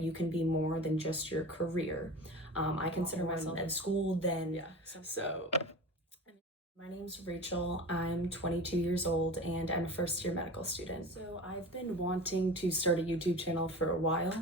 that you can be more than just your career. I consider myself at school, then yeah. So my name's Rachel. I'm 22 years old and I'm a first year medical student. So I've been wanting to start a YouTube channel for a while.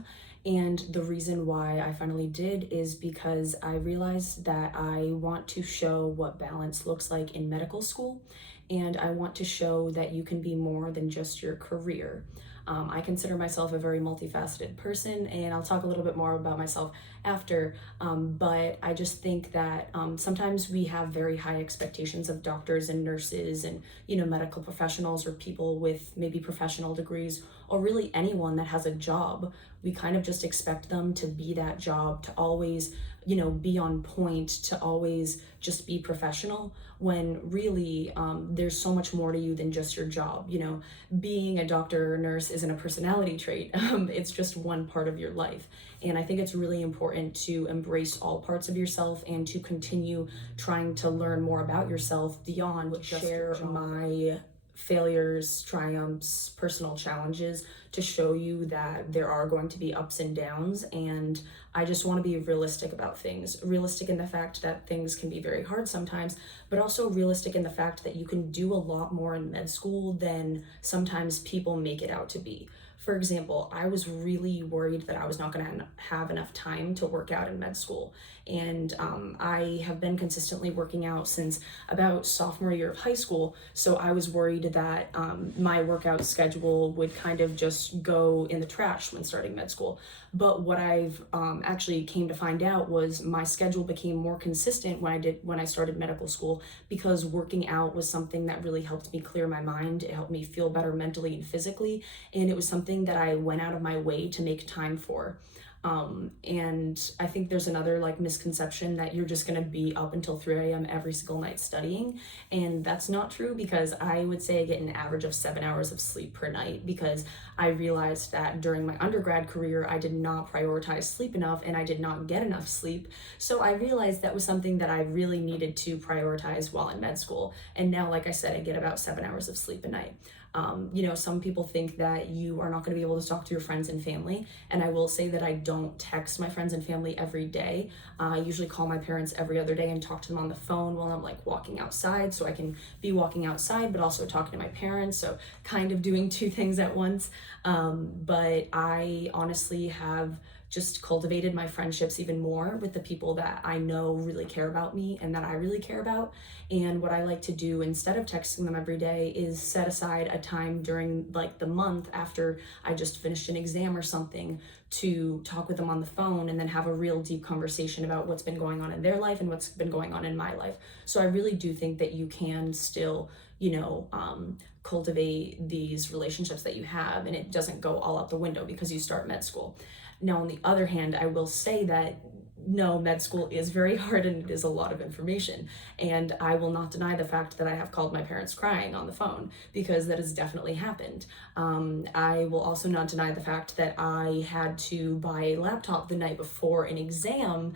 And the reason why I finally did is because I realized that I want to show what balance looks like in medical school. And I want to show that you can be more than just your career. I consider myself a very multifaceted person, and I'll talk a little bit more about myself after, but I just think that sometimes we have very high expectations of doctors and nurses and, medical professionals or people with maybe professional degrees, or really anyone that has a job. We kind of just expect them to be that job, to always, be on point, to always just be professional, when really there's so much more to you than just your job. Being a doctor or nurse isn't a personality trait. It's just one part of your life. And I think it's really important to embrace all parts of yourself and to continue trying to learn more about yourself beyond just share my failures, triumphs, personal challenges, to show you that there are going to be ups and downs. And I just want to be realistic about things. Realistic in the fact that things can be very hard sometimes, but also realistic in the fact that you can do a lot more in med school than sometimes people make it out to be. For example, I was really worried that I was not going to have enough time to work out in med school. And I have been consistently working out since about sophomore year of high school. So I was worried that my workout schedule would kind of just go in the trash when starting med school. But what I've actually came to find out was my schedule became more consistent when I started medical school, because working out was something that really helped me clear my mind. It helped me feel better mentally and physically, and it was something that I went out of my way to make time for. And I think there's another misconception that you're just gonna be up until 3 a.m. every single night studying. And that's not true, because I would say I get an average of 7 hours of sleep per night, because I realized that during my undergrad career, I did not prioritize sleep enough and I did not get enough sleep. So I realized that was something that I really needed to prioritize while in med school. And now, like I said, I get about 7 hours of sleep a night. Some people think that you are not going to be able to talk to your friends and family. And I will say that I don't text my friends and family every day. I usually call my parents every other day and talk to them on the phone while I'm walking outside, so I can be walking outside, but also talking to my parents. So kind of doing two things at once. But I honestly have just cultivated my friendships even more with the people that I know really care about me and that I really care about. And what I like to do instead of texting them every day is set aside a time during the month after I just finished an exam or something to talk with them on the phone, and then have a real deep conversation about what's been going on in their life and what's been going on in my life. So I really do think that you can still, cultivate these relationships that you have, and it doesn't go all out the window because you start med school. Now, on the other hand, I will say that no, med school is very hard and it is a lot of information. And I will not deny the fact that I have called my parents crying on the phone, because that has definitely happened. I will also not deny the fact that I had to buy a laptop the night before an exam,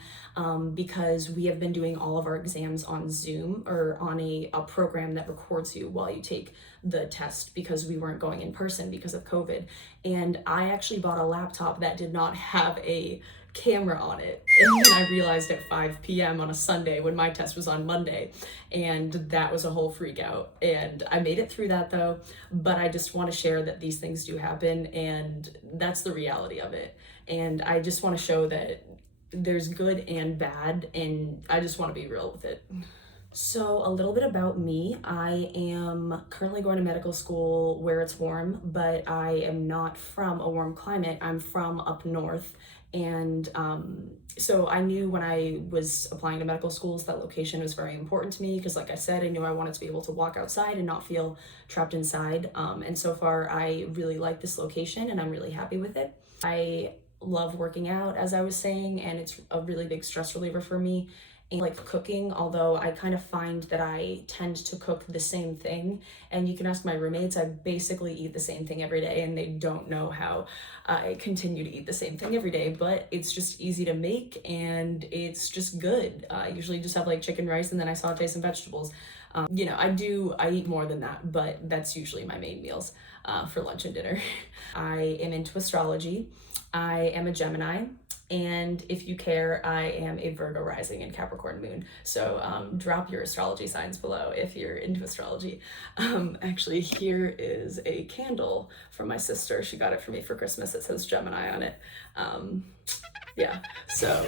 because we have been doing all of our exams on Zoom, or on a program that records you while you take the test, because we weren't going in person because of COVID. And I actually bought a laptop that did not have a camera on it, and then I realized at 5 p.m. on a Sunday when my test was on Monday, and that was a whole freak out. And I made it through that though, but I just want to share that these things do happen, and that's the reality of it. And I just want to show that there's good and bad, and I just want to be real with it. So a little bit about me. I am currently going to medical school where it's warm, but I am not from a warm climate. I'm from up north. And so I knew when I was applying to medical schools that location was very important to me, because like I said, I knew I wanted to be able to walk outside and not feel trapped inside. And so far I really like this location and I'm really happy with it. I love working out, as I was saying, and it's a really big stress reliever for me. And like cooking, although I kind of find that I tend to cook the same thing, and you can ask my roommates, I basically eat the same thing every day, and they don't know how I continue to eat the same thing every day, but it's just easy to make and it's just good. I usually just have chicken, rice, and then I saute some vegetables. I eat more than that, but that's usually my main meals for lunch and dinner. I am into astrology. I am a Gemini. And if you care, I am a Virgo rising and Capricorn moon. So drop your astrology signs below if you're into astrology. Actually, here is a candle from my sister. She got it for me for Christmas. It says Gemini on it. Yeah, so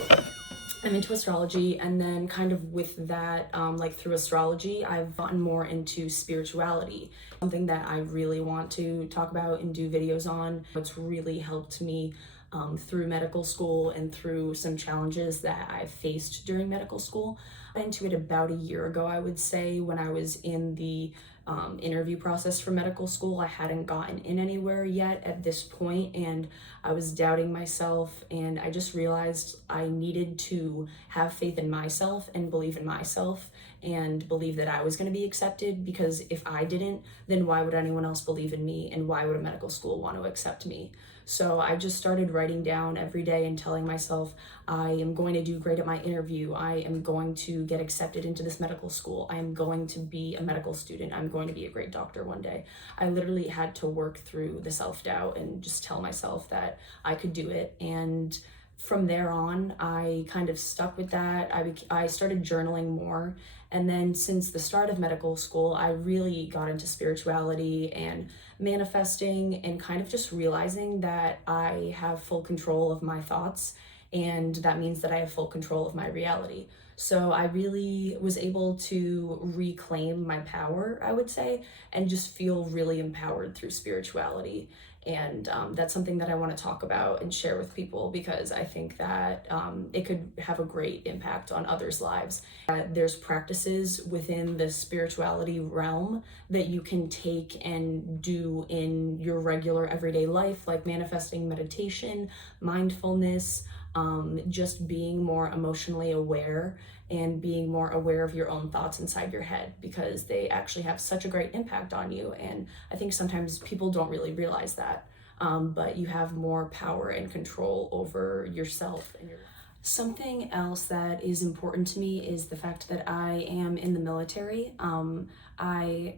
I'm into astrology, and then kind of with that, like through astrology, I've gotten more into spirituality, something that I really want to talk about and do videos on. It's really helped me through medical school and through some challenges that I faced during medical school. I got into it about a year ago, I would say, when I was in the interview process for medical school. I hadn't gotten in anywhere yet at this point, and I was doubting myself, and I just realized I needed to have faith in myself and believe in myself and believe that I was going to be accepted, because if I didn't, then why would anyone else believe in me, and why would a medical school want to accept me? So I just started writing down every day and telling myself, I am going to do great at my interview. I am going to get accepted into this medical school. I am going to be a medical student. I'm going to be a great doctor one day. I literally had to work through the self-doubt and just tell myself that I could do it. And from there on, I kind of stuck with that. I started journaling more. And then since the start of medical school, I really got into spirituality and manifesting, and kind of just realizing that I have full control of my thoughts, and that means that I have full control of my reality. So I really was able to reclaim my power, I would say, and just feel really empowered through spirituality. And that's something that I want to talk about and share with people, because I think that it could have a great impact on others' lives. There's practices within the spirituality realm that you can take and do in your regular everyday life, like manifesting, meditation, mindfulness, just being more emotionally aware and being more aware of your own thoughts inside your head, because they actually have such a great impact on you. And I think sometimes people don't really realize that, but you have more power and control over yourself and your life. Something else that is important to me is the fact that I am in the military. I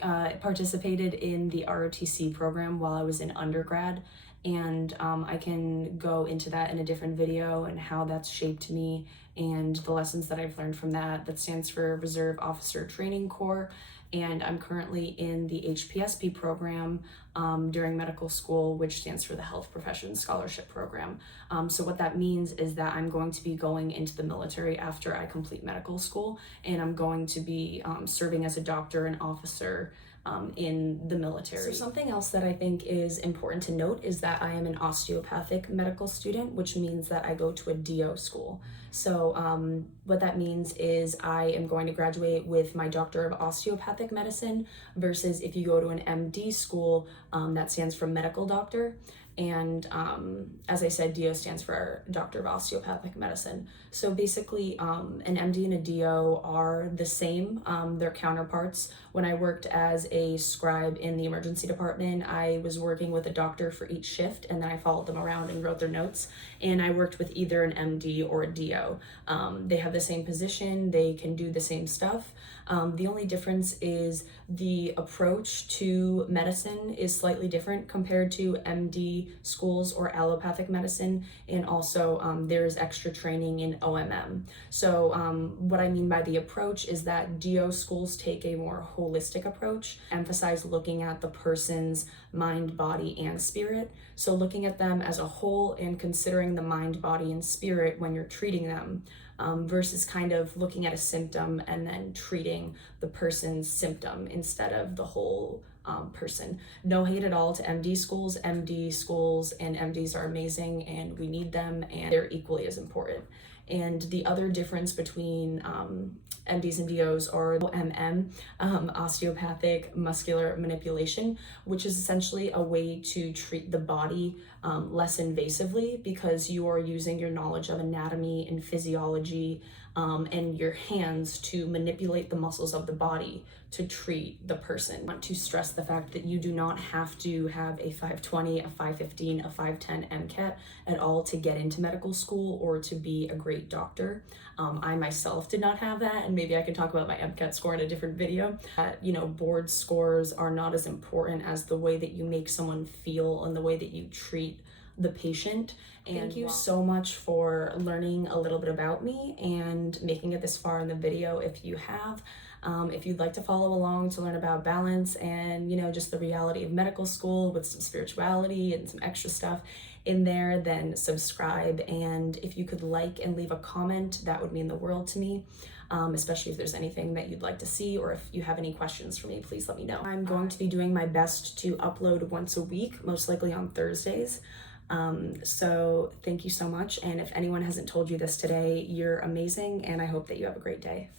participated in the ROTC program while I was in undergrad, and I can go into that in a different video and how that's shaped me and the lessons that I've learned from that. That stands for Reserve Officer Training Corps, and I'm currently in the HPSP program during medical school, which stands for the Health Professions Scholarship Program. So what that means is that I'm going to be going into the military after I complete medical school, and I'm going to be serving as a doctor and officer in the military. So something else that I think is important to note is that I am an osteopathic medical student, which means that I go to a DO school. So what that means is I am going to graduate with my Doctor of Osteopathic Medicine, versus if you go to an MD school, that stands for medical doctor. And as I said, DO stands for Doctor of Osteopathic Medicine. So basically, an MD and a DO are the same. They're counterparts. When I worked as a scribe in the emergency department, I was working with a doctor for each shift, and then I followed them around and wrote their notes. And I worked with either an MD or a DO. They have the same position. They can do the same stuff. The only difference is the approach to medicine is slightly different compared to MD schools or allopathic medicine, and also there is extra training in OMM. So what I mean by the approach is that DO schools take a more holistic approach, emphasize looking at the person's mind, body, and spirit. So looking at them as a whole and considering the mind, body, and spirit when you're treating them. Versus kind of looking at a symptom and then treating the person's symptom instead of the whole person. No hate at all to MD schools. MD schools and MDs are amazing, and we need them, and they're equally as important. And the other difference between MDs and DOs are OMM, osteopathic muscular manipulation, which is essentially a way to treat the body less invasively, because you are using your knowledge of anatomy and physiology and your hands to manipulate the muscles of the body to treat the person. I want to stress the fact that you do not have to have a 520, a 515, a 510 MCAT at all to get into medical school or to be a great great doctor. I myself did not have that, and maybe I can talk about my MCAT score in a different video. Board scores are not as important as the way that you make someone feel and the way that you treat the patient. And thank you so much for learning a little bit about me and making it this far in the video. If you have, if you'd like to follow along to learn about balance and, just the reality of medical school with some spirituality and some extra stuff in there, then subscribe. And if you could like and leave a comment, that would mean the world to me. Especially if there's anything that you'd like to see, or if you have any questions for me, please let me know. I'm going to be doing my best to upload once a week, most likely on Thursdays. So thank you so much. And if anyone hasn't told you this today, you're amazing. And I hope that you have a great day.